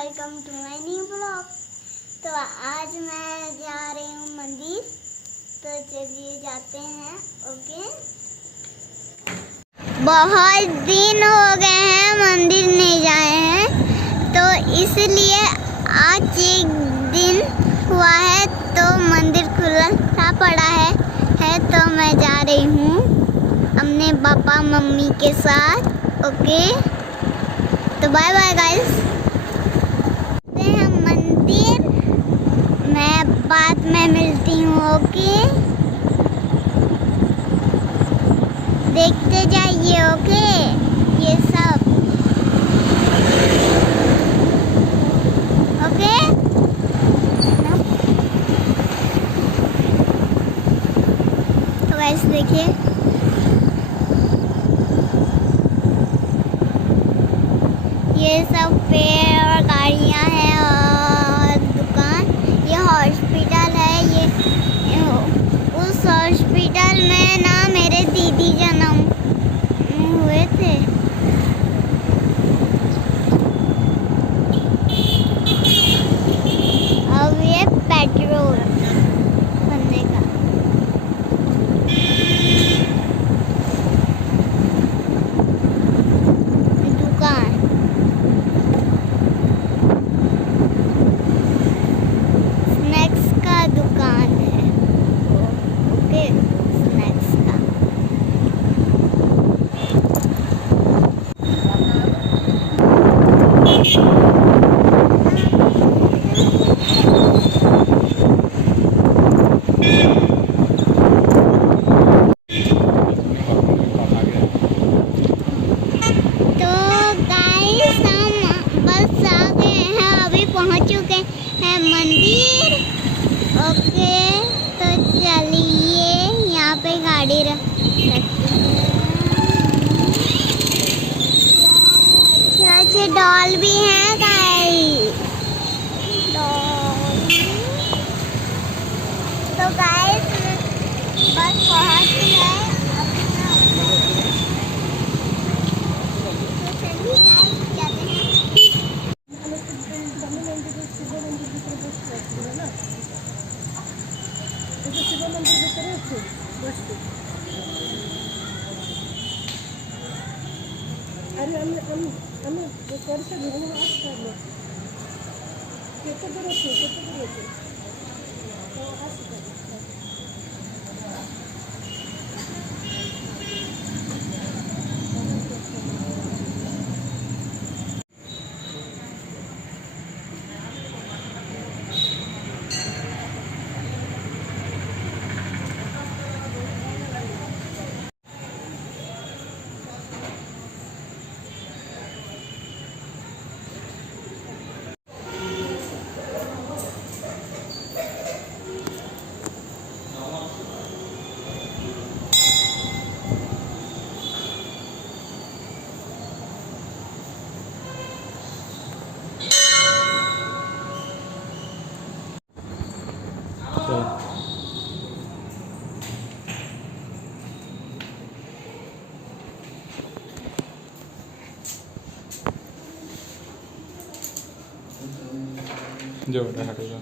Welcome to my new blog. तो आज मैं जा रही हूँ मंदिर, तो चलिए जाते हैं। ओके, बहुत दिन हो गए हैं मंदिर नहीं जाए हैं, तो इसलिए आज एक दिन हुआ है तो मंदिर खुला पड़ा है तो मैं जा रही हूँ अपने पापा मम्मी के साथ। ओके, तो बाय बाय गाइस, हम मंदिर मैं बाद में मिलती हूँ। ओके, देखते जाइए। ओके, ये सब ओके। तो गाइस देखिए, ये सब पेड़ और गाड़ियाँ हैं और दुकान। ये हॉस्पिटल है। ये उस हॉस्पिटल में ना मेरे दीदी जन्म हुए थे। अब ये पेट्रोल भरने का दुकान। स्नैक्स का दुकान है। ओके, स्नैक्स का। तो गाइस, हम बस आ गए हैं, अभी पहुंच चुके हैं मंदिर। ओके, तो चलिए, यहाँ पे गाड़ी रखी अच्छे डॉल भी हैं गाइस, डॉल। तो गाइस बस पहुंच गए। तो चलिए गाइस जाते हैं। शिव मंदिर ভিতরে আছে বসতে। আমি করছে বিভিন্ন আসতে কেটে দূর আছে তো আসতে। जो बेटा हटो जाओ।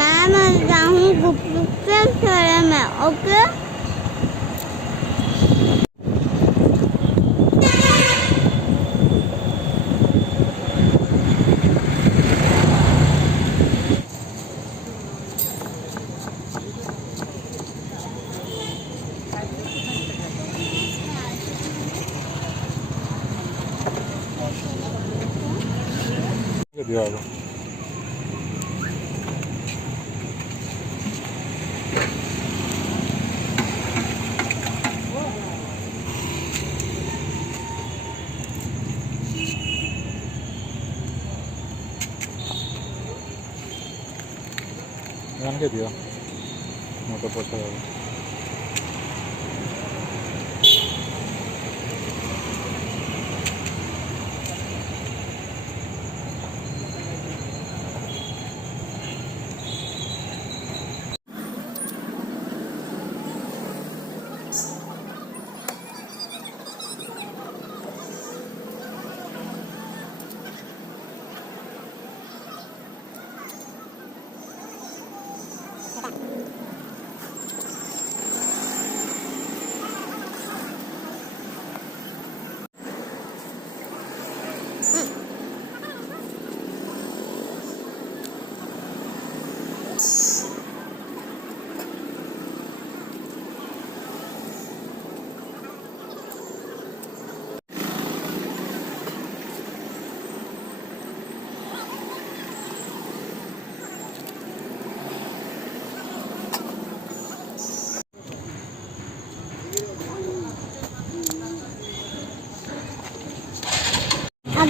मैं मर जाऊँ गुप्त थोड़े में, ओके। दिया होगा। जान के दिया मोटर पोछा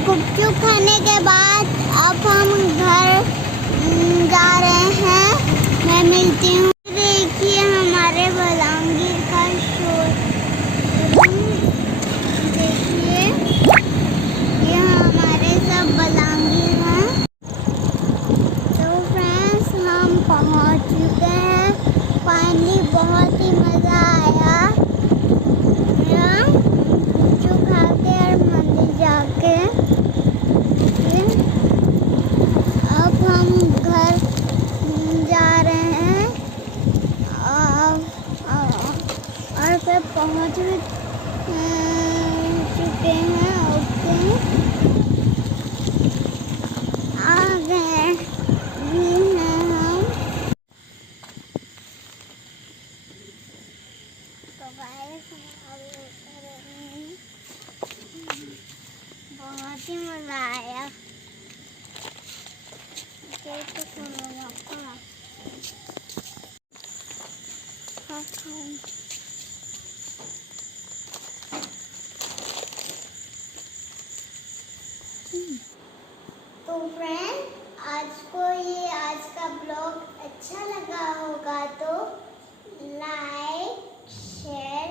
गुपचुप खाने के बाद अब हम घर जा रहे हैं। मैं मिलती हूँ। देखिए हमारे बलांगीर का शोरूम, देखिए ये हमारे सब बलांगीर हैं। तो फ्रेंड्स हम पहुँच चुके हैं। फाइनली बहुत ही मज़ा आया गुपचुप खा के और मंदिर जाके। अब हम घर जा रहे हैं और फिर पहुंच भी चुके हैं। ओके, आ गए भी हैं हम। तो गाइस बहुत ही मज़ा आया। तो फ्रेंड आज का ब्लॉग अच्छा लगा होगा तो लाइक शेयर